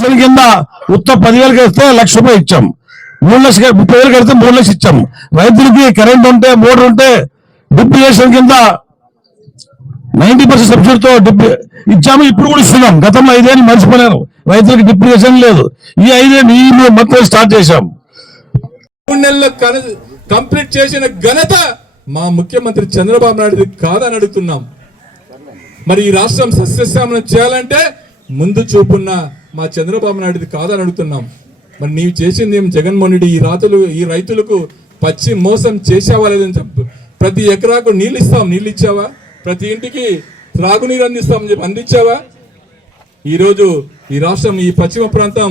లక్షల కింద ఉత్త పదివేలు కడితే లక్ష రూపాయలు ఇచ్చాం. మూడు లక్షలు ముప్పై వేలు కడితే మూడు లక్షలు ఇచ్చాం. రైతులకి కరెంట్ ఉంటే మోటార్ ఉంటే డిప్లికేషన్ కింద నైన్టీ పర్సెంట్ సబ్సిడీతో డిప్ ఇచ్చాము ఇప్పుడు కూడా ఇస్తున్నాం. గతంలో ఐదేళ్ళు మర్చిపోయారు రైతులకు డిప్లికేషన్ లేదు. ఈ ఐదేళ్ళు ఈ మొత్తం స్టార్ట్ చేశాం. మూడు నెలల్లో కంప్లీట్ చేసిన ఘనత మా ముఖ్యమంత్రి చంద్రబాబు నాయుడు కాదని అడుగుతున్నాం. మరి ఈ రాష్ట్రం సస్యశ్యామలం చేయాలంటే ముందు చూపున్న మా చంద్రబాబు నాయుడుది కాదని అడుగుతున్నాం. మరి నీవు చేసింది ఏం జగన్మోహన్ రెడ్డి ఈ రాతులు ఈ రైతులకు పచ్చి మోసం చేసావా లేదని చెప్పు. ప్రతి ఎకరాకు నీళ్ళు ఇస్తాం. నీళ్ళు ఇచ్చావా? ప్రతి ఇంటికి త్రాగునీరు అందిస్తామని చెప్పి అందించావా? ఈరోజు ఈ రాష్ట్రం ఈ పశ్చిమ ప్రాంతం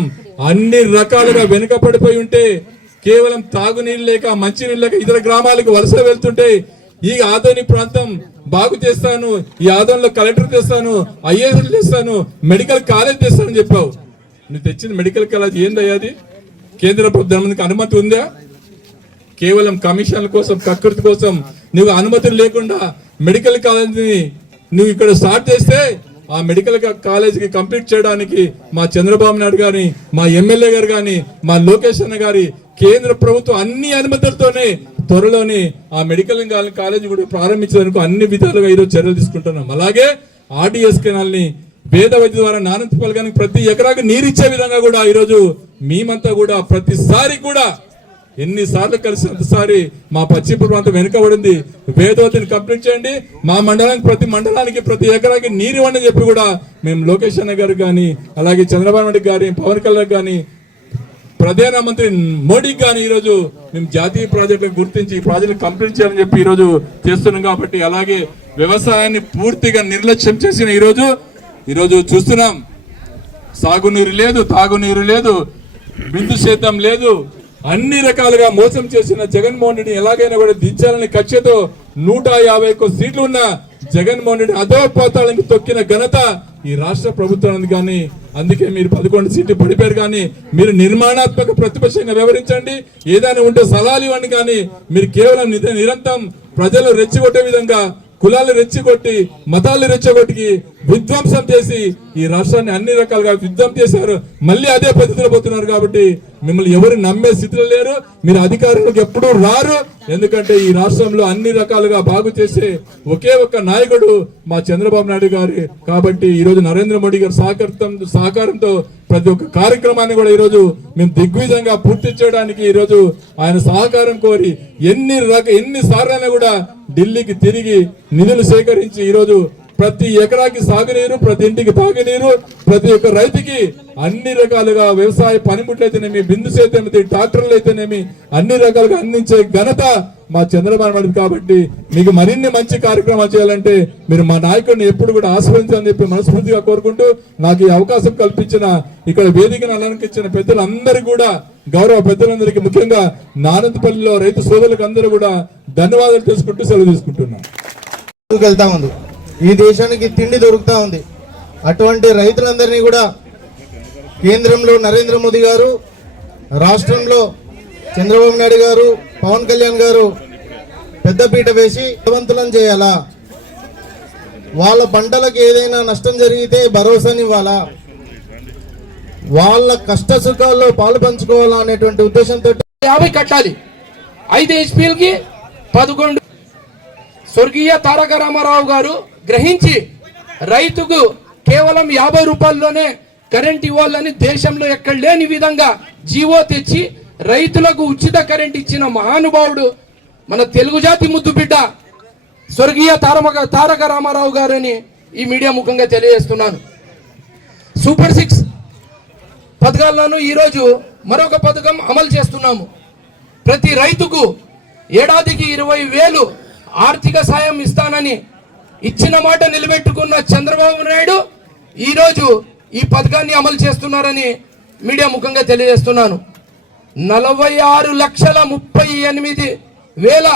అన్ని రకాలుగా వెనుకబడిపోయి ఉంటే కేవలం తాగునీళ్ళు లేక మంచినీళ్ళు లేక ఇతర గ్రామాలకు వలస వెళ్తుంటే ఈ ఆదోని ప్రాంతం బాగు చేస్తాను ఈ ఆదంలో కలెక్టర్ చేస్తాను ఐఏఎస్ చేస్తాను మెడికల్ కాలేజ్ చేస్తానని చెప్పావు. నువ్వు తెచ్చిన మెడికల్ కాలేజ్ ఏందయ్యాది కేంద్ర ప్రభుత్వానికి అనుమతి ఉందా? కేవలం కమిషన్ల కోసం కకృతి కోసం నువ్వు అనుమతులు లేకుండా మెడికల్ కాలేజీని నువ్వు ఇక్కడ స్టార్ట్ చేస్తే ఆ మెడికల్ కాలేజీకి కంప్లీట్ చేయడానికి మా చంద్రబాబు నాయుడు గారి మా ఎమ్మెల్యే గారు కానీ మా లోకేష్ అన్న గారి కేంద్ర ప్రభుత్వం అన్ని అనుమతులతోనే త్వరలోనే ఆ మెడికల్ కా- కాలేజీ కూడా ప్రారంభించేందుకు అన్ని విధాలుగా ఈరోజు చర్యలు తీసుకుంటున్నాం. అలాగే ఆర్డీఎస్ కెనాల్ని పేద వైద్య ద్వారా నానంత పలకానికి ప్రతి ఎకరాకు నీరు ఇచ్చే విధంగా కూడా ఈరోజు మేమంతా కూడా ప్రతిసారి కూడా ఎన్నిసార్లు కలిసినంతసారి మా పశ్చిమ ప్రాంతం వెనుకబడింది. వేదవతిని కంప్లీట్ చేయండి. మా మండలానికి ప్రతి మండలానికి ప్రతి ఎకరాకి నీరు ఇవ్వండి చెప్పి కూడా మేము లోకేష్ అన్న గారు కానీ అలాగే చంద్రబాబు నాయుడు గారి పవన్ కళ్యాణ్ కానీ ప్రధానమంత్రి మోడీకి కానీ ఈరోజు మేము జాతీయ ప్రాజెక్టులు గుర్తించి ఈ ప్రాజెక్టు కంప్లీట్ చేయాలని చెప్పి ఈరోజు చేస్తున్నాం కాబట్టి అలాగే వ్యవసాయాన్ని పూర్తిగా నిర్లక్ష్యం చేసిన ఈరోజు ఈరోజు చూస్తున్నాం. సాగునీరు లేదు తాగునీరు లేదు బిందు సేద్యం లేదు. అన్ని రకాలుగా మోసం చేసిన జగన్మోహన్ రెడ్డి ఎలాగైనా కూడా దించాలని కక్షతో నూట యాభై ఒక్క సీట్లు ఉన్న జగన్మోహన్ రెడ్డి అధోపాతాళానికి తొక్కిన ఘనత ఈ రాష్ట్ర ప్రభుత్వానికి కానీ అందుకే మీరు పదకొండు సీట్లు పడిపోయారు కానీ మీరు నిర్మాణాత్మక ప్రతిపక్షంగా వ్యవహరించండి. ఏదైనా ఉంటే సలహాలు ఇవ్వండి కానీ మీరు కేవలం నిరంతరం ప్రజలు రెచ్చగొట్టే విధంగా కులాలు రెచ్చగొట్టి మతాలు రెచ్చగొట్టి విధ్వంసం చేసి ఈ రాష్ట్రాన్ని అన్ని రకాలుగా విధ్వంసం చేశారు. మళ్ళీ అదే పద్ధతిలో పోతున్నారు కాబట్టి మిమ్మల్ని ఎవరు నమ్మే స్థితిలో లేరు. మీరు అధికారులకు ఎప్పుడూ రారు. ఎందుకంటే ఈ రాష్ట్రంలో అన్ని రకాలుగా బాగు చేసే ఒకే ఒక్క నాయకుడు మా చంద్రబాబు నాయుడు గారి. కాబట్టి ఈ రోజు నరేంద్ర మోడీ గారి సహకారం సహకారంతో ప్రతి ఒక్క కార్యక్రమాన్ని కూడా ఈ రోజు మేము దిగ్విజయంగా పూర్తి చేయడానికి ఈ రోజు ఆయన సహకారం కోరి ఎన్ని రక ఎన్ని సార్లైనా కూడా ఢిల్లీకి తిరిగి నిధులు సేకరించి ఈరోజు ప్రతి ఎకరాకి సాగునీరు ప్రతి ఇంటికి తాగునీరు ప్రతి ఒక్క రైతుకి అన్ని రకాలుగా వ్యవసాయ పనిముట్లు అయితేనేమి బిందు సేద్యమైతే ట్రాక్టర్లు అయితేనేమి అన్ని రకాలుగా అందించే ఘనత మా చంద్రబాబు నాయుడు కాబట్టి మీకు మరిన్ని మంచి కార్యక్రమాలు చేయాలంటే మీరు మా నాయకుడిని ఎప్పుడు కూడా ఆశ్రయించాలని చెప్పి మనస్ఫూర్తిగా కోరుకుంటూ నాకు ఈ అవకాశం కల్పించిన ఇక్కడ వేదికను అలంకరించిన పెద్దలందరూ కూడా గౌరవ పెద్దలందరికీ ముఖ్యంగా నానందపల్లిలో రైతు సోదరులకు అందరూ కూడా ధన్యవాదాలు తెలుసుకుంటూ సెలవు తీసుకుంటున్నాను. వెళ్తా ఉంది ఈ దేశానికి తిండి దొరుకుతూ ఉంది. అటువంటి రైతులందరినీ కూడా కేంద్రంలో నరేంద్ర మోదీ గారు రాష్ట్రంలో చంద్రబాబు నాయుడు గారు పవన్ కళ్యాణ్ గారు పెద్దపీట వేసి బలవంతులను చేయాలా? వాళ్ళ పంటలకు ఏదైనా నష్టం జరిగితే భరోసానివ్వాలా? వాళ్ళ కష్ట సుఖాల్లో పాలు పంచుకోవాలా అనేటువంటి ఉద్దేశంతో యాభై కట్టాలి. ఐదు హెచ్పిఎల్కి పదకొండు. స్వర్గీయ తారక రామారావు గారు గ్రహించి రైతుకు కేవలం యాభై రూపాయల్లోనే కరెంట్ ఇవ్వాలని దేశంలో ఎక్కడ లేని విధంగా జీవో తెచ్చి రైతులకు ఉచిత కరెంట్ ఇచ్చిన మహానుభావుడు మన తెలుగు జాతి ముద్దు బిడ్డ స్వర్గీయ తారమక తారక రామారావు గారని ఈ మీడియా ముఖంగా తెలియజేస్తున్నాను. సూపర్ సిక్స్ పథకాలను ఈరోజు మరొక పథకం అమలు చేస్తున్నాము. ప్రతి రైతుకు ఏడాదికి ఇరవై వేలు ఆర్థిక సాయం ఇస్తానని ఇచ్చిన మాట నిలబెట్టుకున్న చంద్రబాబు నాయుడు ఈరోజు ఈ పథకాన్ని అమలు చేస్తున్నారని మీడియా ముఖంగా తెలియజేస్తున్నాను. నలభై ఆరు లక్షల ముప్పై ఎనిమిది వేల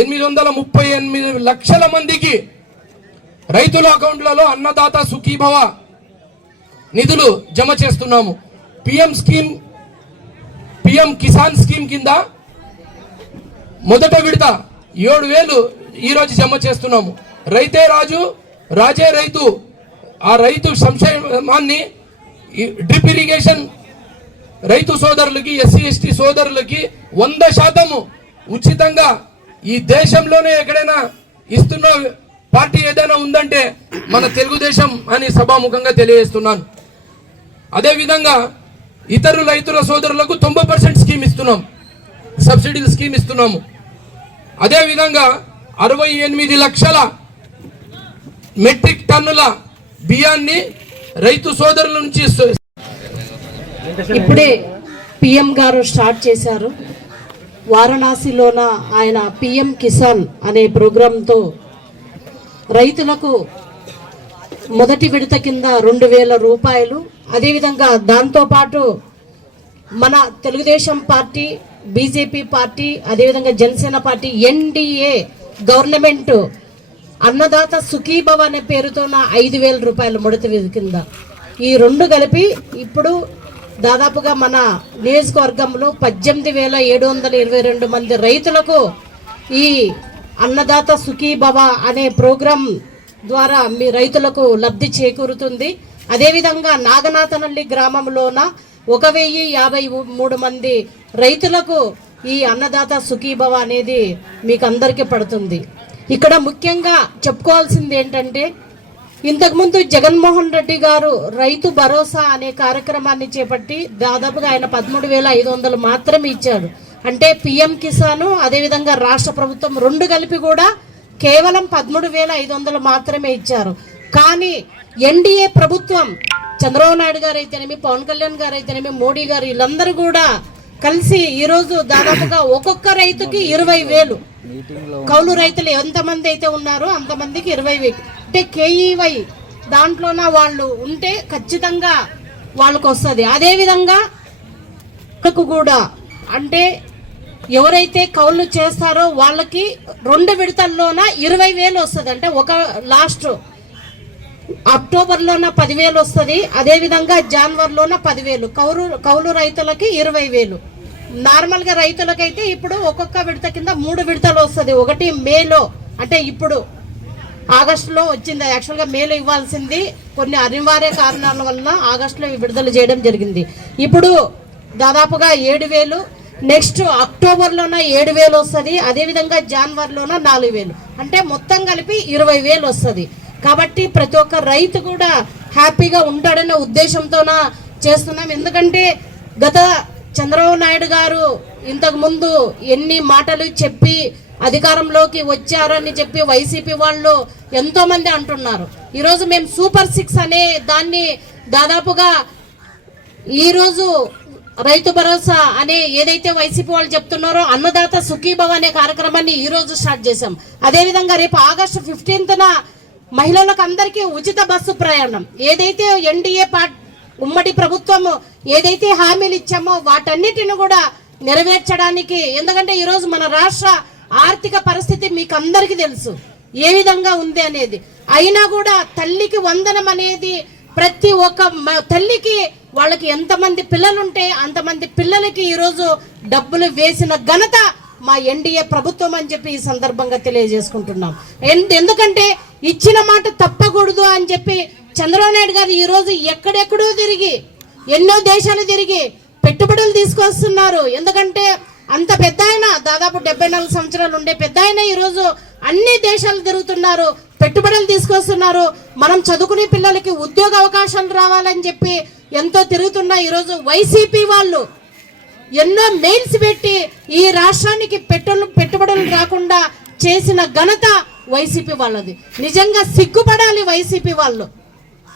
ఎనిమిది వందల ముప్పై ఎనిమిది లక్షల మందికి రైతుల అకౌంట్లలో అన్నదాత సుఖీభవ నిధులు జమ చేస్తున్నాము. PM scheme PM Kisan scheme కింద మొదట విడత ఏడు వేలు ఈరోజు జమ చేస్తున్నాము. రైతే రాజు రాజే రైతు. ఆ రైతు సంక్షేమాన్ని డ్రిప్ ఇరిగేషన్ రైతు సోదరులకి ఎస్సీ ఎస్టీ సోదరులకి వంద శాతము ఉచితంగా ఈ దేశంలోనే ఎక్కడైనా ఇస్తున్న పార్టీ ఏదైనా ఉందంటే మన తెలుగుదేశం అని సభాముఖంగా తెలియజేస్తున్నాను. అదేవిధంగా ఇతరు రైతుల సోదరులకు తొంభై పర్సెంట్ స్కీమ్ ఇస్తున్నాం. సబ్సిడీ స్కీమ్ ఇస్తున్నాము. అదేవిధంగా అరవై ఎనిమిది లక్షల మెట్రిక్ టన్నుల బియ్యాన్ని రైతు సోదరుల నుంచి ఇప్పుడే పిఎం గారు స్టార్ట్ చేశారు. వారణాసిలోన ఆయన పిఎం కిసాన్ అనే ప్రోగ్రాంతో రైతులకు మొదటి విడత కింద రెండు వేల రూపాయలు. అదేవిధంగా దాంతోపాటు మన తెలుగుదేశం పార్టీ బీజేపీ పార్టీ అదేవిధంగా Jana Sena party NDA government Annadata Sukhibhava అనే పేరుతోన ఐదు వేల రూపాయలు ముడత కింద. ఈ రెండు కలిపి ఇప్పుడు దాదాపుగా మన నియోజకవర్గంలో పద్దెనిమిది వేల ఏడు వందల ఇరవై రెండు మంది రైతులకు ఈ అన్నదాత సుఖీభవ అనే ప్రోగ్రాం ద్వారా మీ రైతులకు లబ్ధి చేకూరుతుంది. అదేవిధంగా నాగనాథనల్లి గ్రామంలోన ఒక వెయ్యి యాభై మూడు మంది రైతులకు ఈ అన్నదాత సుఖీభవ అనేది మీకు అందరికీ పడుతుంది. ఇక్కడ ముఖ్యంగా చెప్పుకోవాల్సింది ఏంటంటే ఇంతకుముందు జగన్మోహన్ రెడ్డి గారు రైతు భరోసా అనే కార్యక్రమాన్ని చేపట్టి దాదాపుగా ఆయన పదమూడు వేల ఐదు వందలు మాత్రమే ఇచ్చారు అంటే పిఎం కిసాను అదేవిధంగా రాష్ట్ర ప్రభుత్వం రెండు కలిపి కూడా కేవలం పదమూడు వేల ఐదు వందలు మాత్రమే ఇచ్చారు. కానీ ఎన్డీఏ ప్రభుత్వం చంద్రబాబు నాయుడు గారు అయితేనేమి పవన్ కళ్యాణ్ గారు అయితేనేమి మోడీ గారు వీళ్ళందరూ కూడా కలిసి ఈరోజు దాదాపుగా ఒక్కొక్క రైతుకి ఇరవై వేలు. కౌలు రైతులు ఎంతమంది అయితే ఉన్నారో అంతమందికి ఇరవై వేలు. అంటే కేఈవై దాంట్లోన వాళ్ళు ఉంటే ఖచ్చితంగా వాళ్ళకు వస్తుంది. అదేవిధంగా కూడా. అంటే ఎవరైతే కౌలు చేస్తారో వాళ్ళకి రెండు విడతల్లోన ఇరవై వేలు వస్తుంది. అంటే ఒక లాస్ట్ అక్టోబర్లోన పదివేలు వస్తుంది అదేవిధంగా జాన్వరిలోన పదివేలు. కౌలు కౌలు రైతులకి ఇరవై వేలు. నార్మల్గా రైతులకైతే ఇప్పుడు ఒక్కొక్క విడత కింద మూడు విడతలు వస్తుంది. ఒకటి మేలో అంటే ఇప్పుడు ఆగస్టులో వచ్చింది. యాక్చువల్గా మేలో ఇవ్వాల్సింది కొన్ని అనివార్య కారణాల వలన ఆగస్టులో విడుదల చేయడం జరిగింది. ఇప్పుడు దాదాపుగా ఏడు వేలు నెక్స్ట్ అక్టోబర్లోన ఏడు వేలు వస్తుంది. అదేవిధంగా జనవరిలోన నాలుగు వేలు. అంటే మొత్తం కలిపి ఇరవై వేలు వస్తుంది. కాబట్టి ప్రతి ఒక్క రైతు కూడా హ్యాపీగా ఉంటాడనే ఉద్దేశంతోన చేస్తున్నాం. ఎందుకంటే గత చంద్రబాబు నాయుడు గారు ఇంతకుముందు ఎన్ని మాటలు చెప్పి అధికారంలోకి వచ్చారని చెప్పి వైసీపీ వాళ్ళు ఎంతోమంది అంటున్నారు. ఈరోజు మేము సూపర్ సిక్స్ అనే దాన్ని దాదాపుగా ఈరోజు రైతు భరోసా అనే ఏదైతే వైసీపీ వాళ్ళు చెప్తున్నారో అన్నదాత సుఖీభవ అనే కార్యక్రమాన్ని ఈరోజు స్టార్ట్ చేశాం. అదేవిధంగా రేపు ఆగస్టు ఫిఫ్టీన్త్న మహిళలకు అందరికీ ఉచిత బస్సు ప్రయాణం. ఏదైతే ఎన్డీఏ పార్టీ ఉమ్మడి ప్రభుత్వం ఏదైతే హామీలు ఇచ్చామో వాటన్నిటిని కూడా నెరవేర్చడానికి ఎందుకంటే ఈరోజు మన రాష్ట్ర ఆర్థిక పరిస్థితి మీకు అందరికీ తెలుసు. ఏ విధంగా ఉంది అనేది. అయినా కూడా తల్లికి వందనం అనేది ప్రతి ఒక్క తల్లికి వాళ్ళకి ఎంతమంది పిల్లలుంటే అంతమంది పిల్లలకి ఈరోజు డబ్బులు వేసిన ఘనత మా ఎన్డీఏ ప్రభుత్వం అని చెప్పి ఈ సందర్భంగా తెలియజేసుకుంటున్నాం. ఎందుకంటే ఇచ్చిన మాట తప్పకూడదు అని చెప్పి చంద్రబాబు నాయుడు గారు ఈరోజు ఎక్కడెక్కడో తిరిగి ఎన్నో దేశాలు తిరిగి పెట్టుబడులు తీసుకొస్తున్నారు. ఎందుకంటే అంత పెద్ద ఆయన దాదాపు డెబ్బై నాలుగు సంవత్సరాలు ఉండే పెద్ద ఆయన ఈరోజు అన్ని దేశాలు తిరుగుతున్నారు పెట్టుబడులు తీసుకొస్తున్నారు. మనం చదువుకునే పిల్లలకి ఉద్యోగ అవకాశాలు రావాలని చెప్పి ఎంతో తిరుగుతున్న ఈరోజు వైసీపీ వాళ్ళు ఎన్నో మెయిల్స్ పెట్టి ఈ రాష్ట్రానికి పెట్టులు పెట్టుబడులు రాకుండా చేసిన ఘనత వైసీపీ వాళ్ళది. నిజంగా సిగ్గుపడాలి వైసీపీ వాళ్ళు.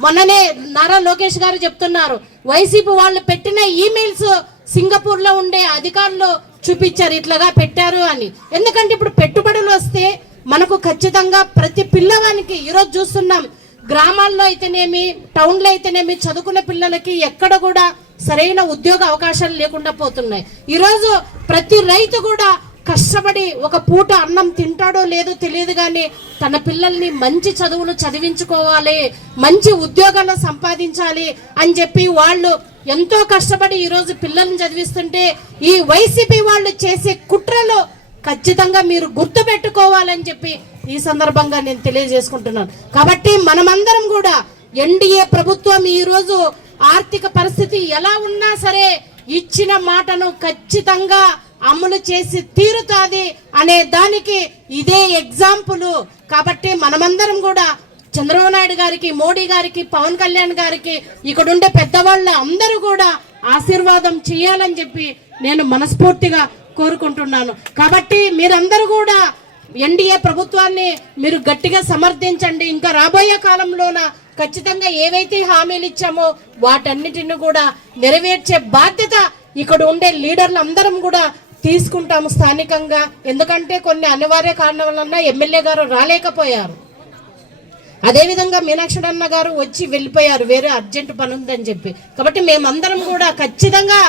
మొన్ననే నారా లోకేష్ గారు చెప్తున్నారు వైసీపీ వాళ్ళు పెట్టిన ఈమెయిల్స్ సింగపూర్లో ఉండే అధికారులు చూపించారు ఇట్లాగా పెట్టారు అని. ఎందుకంటే ఇప్పుడు పెట్టుబడులు వస్తే మనకు ఖచ్చితంగా ప్రతి పిల్లవానికి ఈరోజు చూస్తున్నాం గ్రామాల్లో అయితేనేమి టౌన్లో అయితేనేమి చదువుకున్న పిల్లలకి ఎక్కడ కూడా సరైన ఉద్యోగ అవకాశాలు లేకుండా పోతున్నాయి. ఈరోజు ప్రతి రైతు కూడా కష్టపడి ఒక పూట అన్నం తింటాడో లేదో తెలియదు కానీ తన పిల్లల్ని మంచి చదువులు చదివించుకోవాలి మంచి ఉద్యోగాలు సంపాదించాలి అని చెప్పి వాళ్ళు ఎంతో కష్టపడి ఈరోజు పిల్లల్ని చదివిస్తుంటే ఈ వైసీపీ వాళ్ళు చేసే కుట్రలు ఖచ్చితంగా మీరు గుర్తు పెట్టుకోవాలని చెప్పి ఈ సందర్భంగా నేను తెలియజేసుకుంటున్నాను. కాబట్టి మనమందరం కూడా ఎన్డీఏ ప్రభుత్వం ఈరోజు ఆర్థిక పరిస్థితి ఎలా ఉన్నా సరే ఇచ్చిన మాటను ఖచ్చితంగా అమలు చేసి తీరుతాది అనే దానికి ఇదే ఎగ్జాంపుల్. కాబట్టి మనమందరం కూడా చంద్రబాబు నాయుడు గారికి మోడీ గారికి పవన్ కళ్యాణ్ గారికి ఇక్కడ ఉండే పెద్దవాళ్ళ అందరూ కూడా ఆశీర్వాదం చేయాలని చెప్పి నేను మనస్ఫూర్తిగా కోరుకుంటున్నాను. కాబట్టి మీరందరూ కూడా ఎన్డీఏ ప్రభుత్వాన్ని మీరు గట్టిగా సమర్థించండి. ఇంకా రాబోయే కాలంలోన ఖచ్చితంగా ఏవైతే హామీలు ఇచ్చామో వాటన్నిటిని కూడా నెరవేర్చే బాధ్యత ఇక్కడ ఉండే లీడర్లు అందరం కూడా తీసుకుంటాము స్థానికంగా. ఎందుకంటే కొన్ని అనివార్య కారణాల వలన ఎమ్మెల్యే గారు రాలేకపోయారు. అదేవిధంగా మీనాక్షరన్న గారు వచ్చి వెళ్ళిపోయారు. వేరే అర్జెంట్ పని ఉందని చెప్పి. కాబట్టి మేమందరం కూడా ఖచ్చితంగా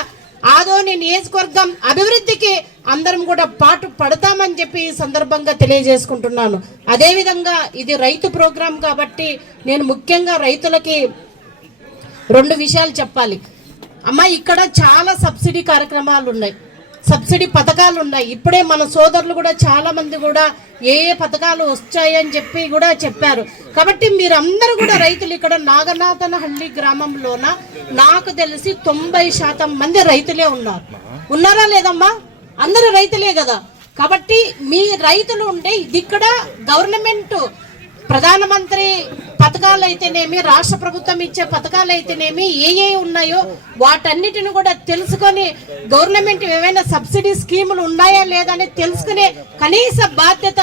ఆదోని నియోజకవర్గం అభివృద్ధికి అందరం కూడా పాటు పడతామని చెప్పి ఈ సందర్భంగా తెలియజేసుకుంటున్నాను. అదేవిధంగా ఇది రైతు ప్రోగ్రాం కాబట్టి నేను ముఖ్యంగా రైతులకి రెండు విషయాలు చెప్పాలి. అమ్మ ఇక్కడ చాలా సబ్సిడీ కార్యక్రమాలు ఉన్నాయి సబ్సిడీ పథకాలు ఉన్నాయి ఇప్పుడే మన సోదరులు కూడా చాలా మంది కూడా ఏ ఏ పథకాలు వచ్చాయని చెప్పి కూడా చెప్పారు. కాబట్టి మీరందరూ కూడా రైతులు ఇక్కడ నాగనాథనహల్లి గ్రామంలోన నాకు తెలిసి తొంభై శాతం మంది రైతులే ఉన్నారు. ఉన్నారా లేదమ్మా? అందరూ రైతులే కదా. కాబట్టి మీ రైతులు ఉండే ఇది ఇక్కడ గవర్నమెంట్ ప్రధానమంత్రి పథకాలు అయితేనేమి రాష్ట్ర ప్రభుత్వం ఇచ్చే పథకాలు అయితేనేమి ఏ ఏ ఉన్నాయో వాటన్నిటిని కూడా తెలుసుకొని గవర్నమెంట్ ఏమైనా సబ్సిడీ స్కీములు ఉన్నాయా లేదా అని తెలుసుకునే కనీస బాధ్యత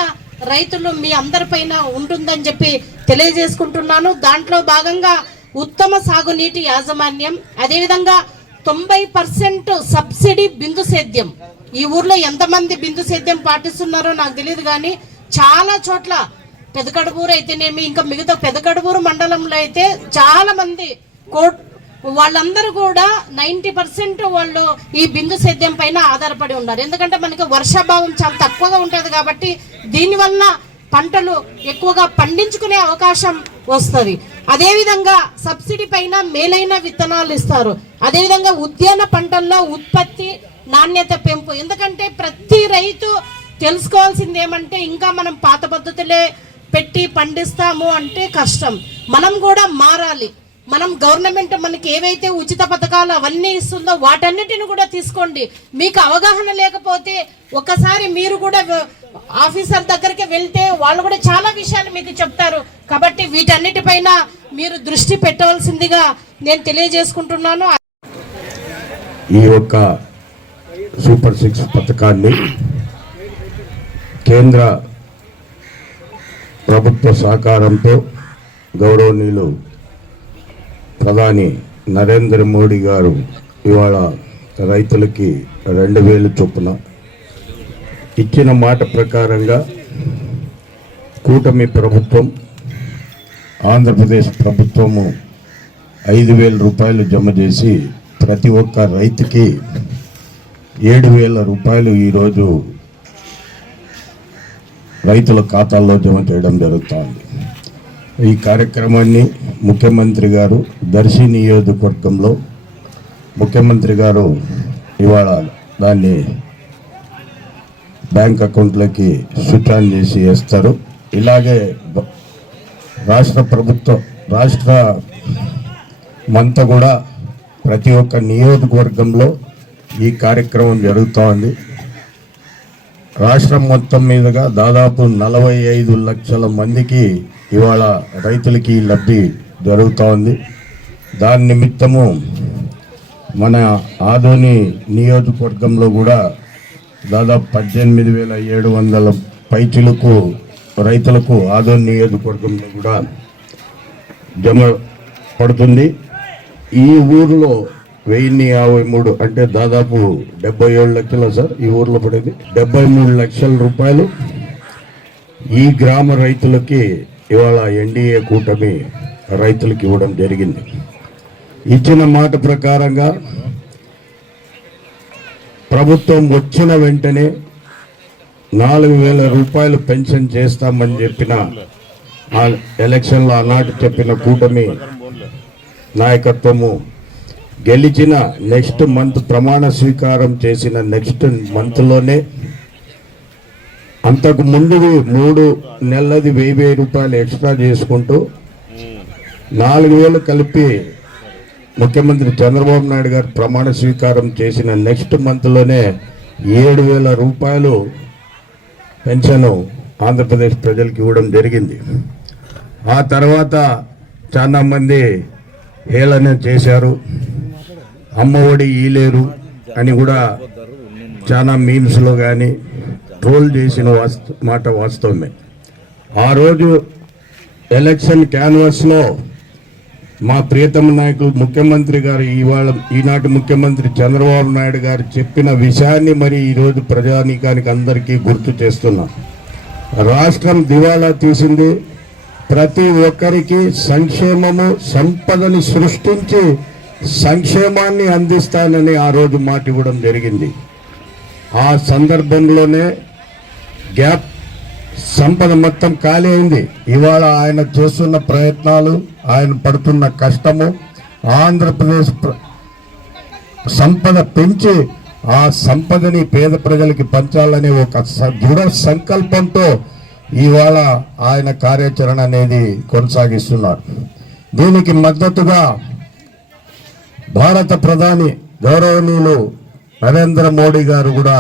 రైతులు మీ అందరిపైన ఉంటుందని చెప్పి తెలియజేసుకుంటున్నాను. దాంట్లో భాగంగా ఉత్తమ సాగునీటి యాజమాన్యం అదేవిధంగా తొంభై పర్సెంట్ సబ్సిడీ బిందు సేద్యం. ఈ ఊర్లో ఎంతమంది బిందు సేద్యం పాటిస్తున్నారో నాకు తెలియదు కానీ చాలా చోట్ల పెదకడబూరు అయితేనేమి ఇంకా మిగతా పెదకడబూరు మండలంలో అయితే చాలా మంది కోట్ వాళ్ళందరూ కూడా నైంటీ పర్సెంట్ వాళ్ళు ఈ బిందు సేద్యం పైన ఆధారపడి ఉన్నారు. ఎందుకంటే మనకి వర్షాభావం చాలా తక్కువగా ఉంటుంది కాబట్టి దీనివల్ల పంటలు ఎక్కువగా పండించుకునే అవకాశం వస్తుంది. అదేవిధంగా సబ్సిడీ పైన మేలైన విత్తనాలు ఇస్తారు. అదేవిధంగా ఉద్యాన పంటల్లో ఉత్పత్తి నాణ్యత పెంపు. ఎందుకంటే ప్రతి రైతు తెలుసుకోవాల్సింది ఏమంటే ఇంకా మనం పాత పద్ధతులే పెట్టి పండిస్తాము అంటే కష్టం. మనం కూడా మారాలి. మనం గవర్నమెంట్ మనకి ఏవైతే ఉచిత పథకాలు అవన్నీ ఇస్తుందో వాటన్నిటిని కూడా తీసుకోండి. మీకు అవగాహన లేకపోతే ఒకసారి మీరు కూడా ఆఫీసర్ దగ్గరికి వెళ్తే వాళ్ళు కూడా చాలా విషయాలు మీకు చెప్తారు. కాబట్టి వీటన్నిటిపైన మీరు దృష్టి పెట్టవలసిందిగా నేను తెలియజేసుకుంటున్నాను. ఈ యొక్క సూపర్ సిక్స్ పథకాన్ని కేంద్ర ప్రభుత్వ సహకారంతో గౌరవనీయులు ప్రధాని నరేంద్ర మోడీ గారు ఇవాళ రైతులకి రెండు వేలు చొప్పున ఇచ్చిన మాట ప్రకారంగా కూటమి ప్రభుత్వం ఆంధ్రప్రదేశ్ ప్రభుత్వము ఐదు వేల రూపాయలు జమ చేసి ప్రతి ఒక్క రైతుకి ఏడు వేల రూపాయలు ఈరోజు రైతుల ఖాతాల్లో జమ చేయడం జరుగుతుంది. ఈ కార్యక్రమాన్ని ముఖ్యమంత్రి గారు దర్శి నియోజకవర్గంలో ముఖ్యమంత్రి గారు ఇవాళ దాన్ని బ్యాంక్ అకౌంట్లోకి స్విచ్ ఆన్ చేసి వేస్తారు. ఇలాగే రాష్ట్ర ప్రభుత్వం రాష్ట్ర మంతా కూడా ప్రతి ఒక్క నియోజకవర్గంలో ఈ కార్యక్రమం జరుగుతోంది. రాష్ట్రం మొత్తం మీదుగా దాదాపు నలభై ఐదు లక్షల మందికి ఇవాళ రైతులకి లబ్ధి జరుగుతోంది. దాని నిమిత్తము మన ఆదోని నియోజకవర్గంలో కూడా దాదాపు పద్దెనిమిది వేల ఏడు వందల పైచులకు రైతులకు ఆదోని నియోజకవర్గంలో కూడా జమ పడుతుంది. ఈ ఊరిలో వెయ్యిన్ని యాభై మూడు అంటే దాదాపు డెబ్బై ఏడు లక్షల సార్? ఈ ఊర్లో పడేది. డెబ్బై మూడు లక్షల రూపాయలు ఈ గ్రామ రైతులకి ఇవాళ ఎన్డీఏ కూటమి రైతులకు ఇవ్వడం జరిగింది. ఇచ్చిన మాట ప్రకారంగా ప్రభుత్వం వచ్చిన వెంటనే నాలుగు వేల రూపాయలు పెన్షన్ చేస్తామని చెప్పిన ఆ ఎలక్షన్లో ఆనాటి చెప్పిన కూటమి నాయకత్వము గెలిచిన నెక్స్ట్ మంత్ ప్రమాణ స్వీకారం చేసిన నెక్స్ట్ మంత్లోనే అంతకు ముందు మూడు నెలది వెయ్యి వెయ్యి రూపాయలు ఎక్స్ట్రా చేసుకుంటూ నాలుగు వేలు కలిపి ముఖ్యమంత్రి చంద్రబాబు నాయుడు గారు ప్రమాణ స్వీకారం చేసిన నెక్స్ట్ మంత్లోనే ఏడు వేల రూపాయలు పెన్షను ఆంధ్రప్రదేశ్ ప్రజలకు ఇవ్వడం జరిగింది. ఆ తర్వాత చాలా మంది హేళన చేశారు. అమ్మఒడి ఈలేరు అని కూడా చాలా మీమ్స్లో కానీ ట్రోల్ చేసిన వాస్తు మాట వాస్తవమే. ఆ రోజు ఎలక్షన్ క్యాన్వాస్లో మా ప్రియతమ నాయకులు ముఖ్యమంత్రి గారు ఇవాళ ఈనాటి ముఖ్యమంత్రి చంద్రబాబు నాయుడు గారు చెప్పిన విషయాన్ని మరి ఈరోజు ప్రజానీకానికి అందరికీ గుర్తు చేస్తున్నాం. రాష్ట్రం దివాలా తీసింది. ప్రతి ఒక్కరికి సంక్షేమము సంపదని సృష్టించి సంక్షేమాన్ని అందిస్తానని ఆ రోజు మాట ఇవ్వడం జరిగింది. ఆ సందర్భంలోనే గ్యాప్ సంపద మొత్తం ఖాళీ అయింది. ఇవాళ ఆయన చేస్తున్న ప్రయత్నాలు ఆయన పడుతున్న కష్టము ఆంధ్రప్రదేశ్ ప్ర- సంపద పెంచి ఆ సంపదని పేద ప్రజలకి పంచాలనే ఒక స- దృఢ సంకల్పంతో ఇవాళ ఆయన కార్యాచరణ అనేది కొనసాగిస్తున్నారు. దీనికి మద్దతుగా భారత ప్రధాని గౌరవనీయులు నరేంద్ర మోడీ గారు కూడా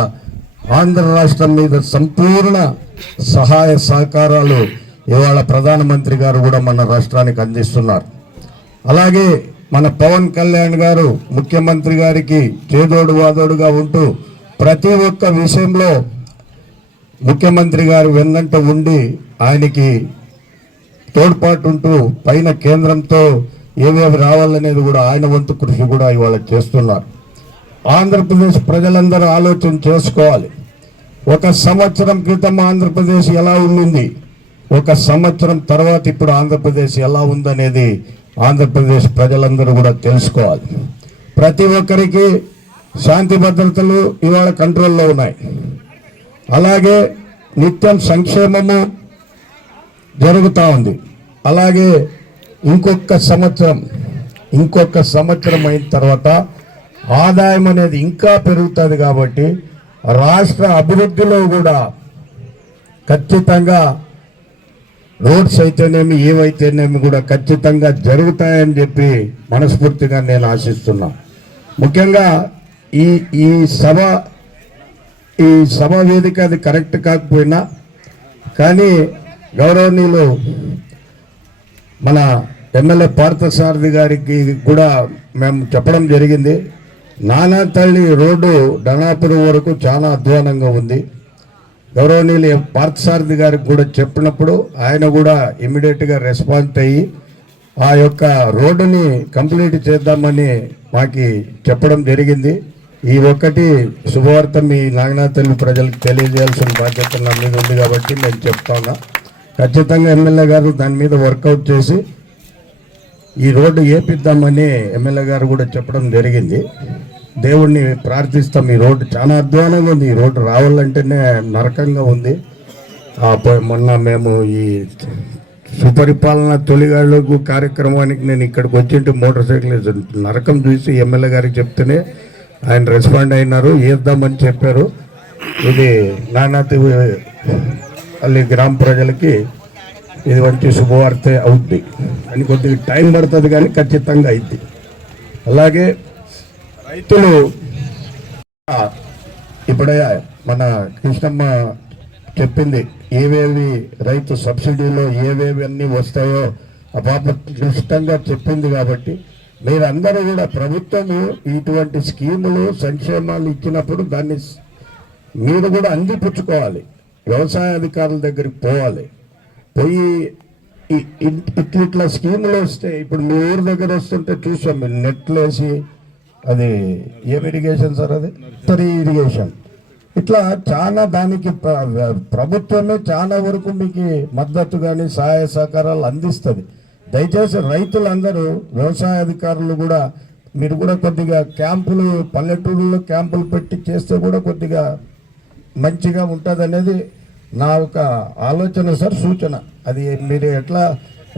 ఆంధ్ర రాష్ట్రం మీద సంపూర్ణ సహాయ సహకారాలు ఇవాళ ప్రధానమంత్రి గారు కూడా మన రాష్ట్రానికి అందిస్తున్నారు. అలాగే మన పవన్ కళ్యాణ్ గారు ముఖ్యమంత్రి గారికి చేదోడు వాదోడుగా ఉంటూ ప్రతి ఒక్క విషయంలో ముఖ్యమంత్రి గారు వెన్నంట ఉండి ఆయనకి తోడ్పాటు ఉంటూ పైన కేంద్రంతో ఏవేవి రావాలనేది కూడా ఆయన వంతు కృషి కూడా ఇవాళ చేస్తున్నారు. ఆంధ్రప్రదేశ్ ప్రజలందరూ ఆలోచన చేసుకోవాలి. ఒక సంవత్సరం క్రితం ఆంధ్రప్రదేశ్ ఎలా ఉండింది? ఒక సంవత్సరం తర్వాత ఇప్పుడు ఆంధ్రప్రదేశ్ ఎలా ఉందనేది ఆంధ్రప్రదేశ్ ప్రజలందరూ కూడా తెలుసుకోవాలి. ప్రతి ఒక్కరికి శాంతి భద్రతలు ఇవాళ కంట్రోల్లో ఉన్నాయి. అలాగే నిత్యం సంక్షేమము జరుగుతూ ఉంది. అలాగే ఇంకొక సంవత్సరం ఇంకొక సంవత్సరం అయిన తర్వాత ఆదాయం అనేది ఇంకా పెరుగుతుంది కాబట్టి రాష్ట్ర అభివృద్ధిలో కూడా ఖచ్చితంగా రోడ్స్ అయితేనేమి ఏవైతేనేమి కూడా ఖచ్చితంగా జరుగుతాయని చెప్పి మనస్ఫూర్తిగా నేను ఆశిస్తున్నా. ముఖ్యంగా ఈ ఈ సభ ఈ సభ వేదిక అది కరెక్ట్ కాకపోయినా కానీ గౌరవనీయులు మన ఎమ్మెల్యే పార్థసారథి గారికి కూడా మేము చెప్పడం జరిగింది. నానాతల్లి రోడ్డు డనాపురం వరకు చాలా అధ్వానంగా ఉంది. గౌరవనీయులు పార్థసారథి గారికి కూడా చెప్పినప్పుడు ఆయన కూడా ఇమీడియట్గా రెస్పాన్స్ అయ్యి ఆ యొక్క రోడ్డుని కంప్లీట్ చేద్దామని మాకి చెప్పడం జరిగింది. ఈ ఒక్కటి శుభవార్త మీ నాగనాథల్లి ప్రజలకు తెలియజేయాల్సిన బాధ్యత నా మీద ఉంది కాబట్టి నేను చెప్తాను. ఖచ్చితంగా ఎమ్మెల్యే గారు దాని మీద వర్కౌట్ చేసి ఈ రోడ్డు ఏపిద్దామని ఎమ్మెల్యే గారు కూడా చెప్పడం జరిగింది. దేవుణ్ణి ప్రార్థిస్తాం ఈ రోడ్డు చాలా అధ్వానంగా ఉంది. ఈ రోడ్డు రావాలంటేనే నరకంగా ఉంది. మొన్న మేము ఈ సుపరిపాలన తొలిగాళ్ళకు కార్యక్రమానికి నేను ఇక్కడికి వచ్చింటే మోటార్ సైకిల్ నరకం చూసి ఎమ్మెల్యే గారికి చెప్తేనే ఆయన రెస్పాండ్ అయినారు. వేద్దామని చెప్పారు. ఇది నానాతి అల్లి గ్రామ ప్రజలకి ఇది శుభవార్త అవుద్ది. అని కొద్దిగా టైం పడుతుంది కానీ ఖచ్చితంగా అయింది అలాగే రైతులు ఇప్పుడే మన కృష్ణమ్మ చెప్పింది ఏవేవి రైతు సబ్సిడీలో ఏవేవి అన్నీ వస్తాయో ఆ పాప క్లిష్టంగా చెప్పింది కాబట్టి మీరందరూ కూడా ప్రభుత్వము ఇటువంటి స్కీములు సంక్షేమాలు ఇచ్చినప్పుడు దాన్ని మీరు కూడా అందిపుచ్చుకోవాలి. వ్యవసాయ అధికారుల దగ్గరికి పోవాలి. పోయి ఇట్లా ఇట్ల ఇట్లా స్కీములు వస్తే ఇప్పుడు మీ ఊరు దగ్గర వస్తుంటే చూసాం మీరు నెట్లు వేసి అది ఏం ఇరిగేషన్ సార్ అది? ఉత్తరీ ఇరిగేషన్ ఇట్లా చాలా దానికి ప్రభుత్వమే చాలా వరకు మీకు మద్దతు కానీ సహాయ సహకారాలు అందిస్తుంది. దయచేసి రైతులందరూ వ్యవసాయ అధికారులు కూడా మీరు కూడా కొద్దిగా క్యాంపులు పల్లెటూరులో క్యాంపులు పెట్టి చేస్తే కూడా కొద్దిగా మంచిగా ఉంటుంది అనేది నా ఒక ఆలోచన సార్ సూచన. అది మీరు ఎట్లా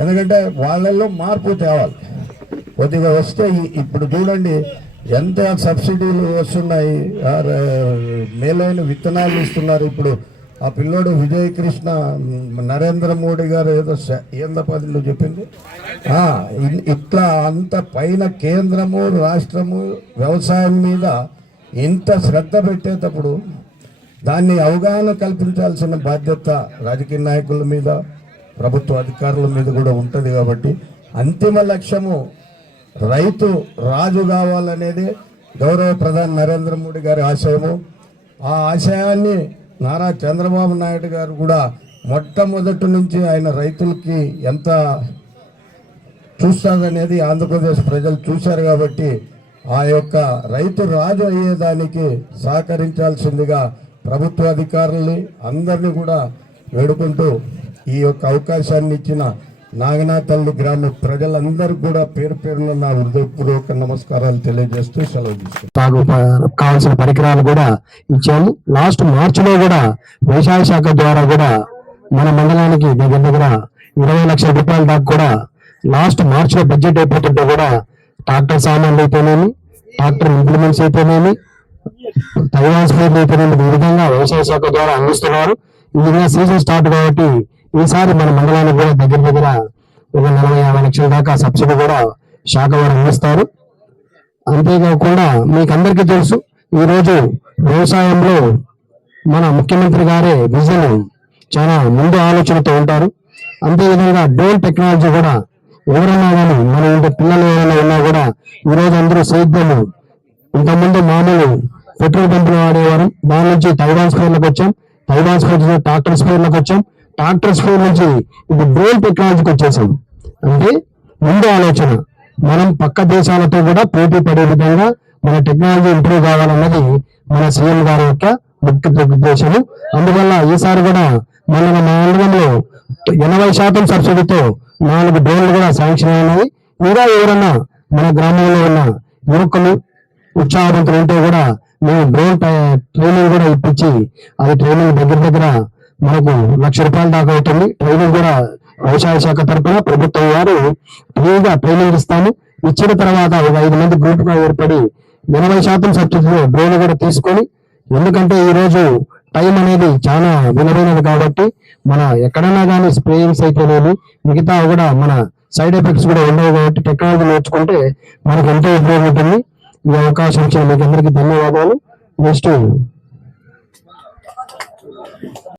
ఎందుకంటే వాళ్ళల్లో మార్పు తేవాలి. కొద్దిగా వస్తే ఇప్పుడు చూడండి ఎంత సబ్సిడీలు వస్తున్నాయి మేలైన విత్తనాలు ఇస్తున్నారు ఇప్పుడు. ఆ పిల్లోడు విజయ కృష్ణ నరేంద్ర మోడీ గారు ఏదో ఏందపదిలో చెప్పింది. ఇట్లా అంత పైన కేంద్రము రాష్ట్రము వ్యవసాయం మీద ఇంత శ్రద్ధ పెట్టేటప్పుడు దాన్ని అవగాహన కల్పించాల్సిన బాధ్యత రాజకీయ నాయకుల మీద ప్రభుత్వ అధికారుల మీద కూడా ఉంటుంది కాబట్టి అంతిమ లక్ష్యము రైతు రాజు కావాలనేది గౌరవ ప్రధాని నరేంద్ర మోడీ గారి ఆశయము. ఆ ఆశయాన్ని నారా చంద్రబాబు నాయుడు గారు కూడా మొట్టమొదటి నుంచి ఆయన రైతులకి ఎంత చూస్తారనేది ఆంధ్రప్రదేశ్ ప్రజలు చూశారు కాబట్టి ఆ యొక్క రైతు రాజు అయ్యేదానికి సహకరించాల్సిందిగా ప్రభుత్వ అధికారులని అందరినీ కూడా వేడుకుంటూ ఈ యొక్క అవకాశాన్ని ఇచ్చిన నాగనాథల్లి గ్రామ ప్రజలందరికీ కూడా పేరు పేరున నా హృదయపూర్వక నమస్కారాలు తెలియజేస్తూ సెలవు తీసుకుంటాను కావాల్సిన పరికరాలు కూడా ఇచ్చాము. లాస్ట్ మార్చిలో కూడా వ్యవసాయ శాఖ ద్వారా కూడా మన మండలానికి దగ్గర దగ్గర ఇరవై లక్షల రూపాయల దాకా కూడా లాస్ట్ మార్చిలో బడ్జెట్ అయిపోతుంటే కూడా ట్రాక్టర్ సామాన్లు అయితేనేమి ట్రాక్టర్ ఇంప్లిమెంట్స్ అయితేనేమి తగిన ఫీల్డ్ ఈ విధంగా వ్యవసాయ శాఖ ద్వారా అందిస్తున్నారు. ఈ విధంగా సీజన్ స్టార్ట్ కాబట్టి ఈసారి మన మండలానికి కూడా దగ్గర దగ్గర ఒక నలభై యాభై లక్షల దాకా సబ్సిడీ కూడా శాఖ వారు అందిస్తారు. అంతేకాకుండా మీకు అందరికీ తెలుసు ఈ రోజు వ్యవసాయంలో మన ముఖ్యమంత్రి గారే విజన్ చాలా ముందు ఆలోచనతో ఉంటారు. అంతేవిధంగా డ్రోన్ టెక్నాలజీ కూడా ఎవరన్నా కానీ మన ఇంటి పిల్లలు ఎవరైనా ఉన్నా కూడా ఈ రోజు అందరూ సేద్యము ఇంతకుముందు మామూలు పెట్రోల్ పంపులు వాడేవారు. దాని నుంచి తైవాన్ స్క్వేర్లకు వచ్చాం. తైవాన్ స్క్వేర్ నుంచి ట్రాక్టర్ స్క్వేర్లకు వచ్చాం. ట్రాక్టర్ స్క్వేర్ నుంచి ఇప్పుడు డ్రోన్ టెక్నాలజీకి వచ్చేసాం. అంటే ముందు ఆలోచన మనం పక్క దేశాలతో కూడా పోటీ పడే విధంగా మన టెక్నాలజీ ఇంప్రూవ్ కావాలన్నది మన సీఎం గారి యొక్క ముఖ్య ఉద్దేశము. అందువల్ల ఈసారి కూడా మన మండలంలో ఎనభై శాతం సబ్సిడీతో నాలుగు డ్రోన్లు కూడా శాంక్షన్ అయినాయి. ఇంకా ఎవరన్నా మన గ్రామంలో ఉన్న యువకులు ఉత్సాహవంతులు ఉంటే కూడా మేము డ్రోన్ ట్రైనింగ్ కూడా ఇప్పించి అది ట్రైనింగ్ దగ్గర దగ్గర మనకు లక్ష రూపాయల దాకా అవుతుంది. ట్రైనింగ్ కూడా వ్యవసాయ శాఖ తరఫున ప్రభుత్వం వారు ఫ్రీగా ట్రైనింగ్ ఇస్తాము. ఇచ్చిన తర్వాత ఒక ఐదు మంది గ్రూప్గా ఏర్పడి ఎనభై శాతం సబ్సిడీలో డ్రోన్ కూడా తీసుకొని ఎందుకంటే ఈ రోజు టైం అనేది చాలా విలువైనది కాబట్టి మన ఎక్కడన్నా కానీ స్ప్రేయింగ్స్ అయితే లేదు మిగతా కూడా మన సైడ్ ఎఫెక్ట్స్ కూడా ఉండవు కాబట్టి టెక్నాలజీ నేర్చుకుంటే మనకు ఎంతో ఉపయోగం ఉంటుంది ఈ అవకాశం ఇచ్చిన మీకు అందరికీ ధన్యవాదాలు. నెక్స్ట్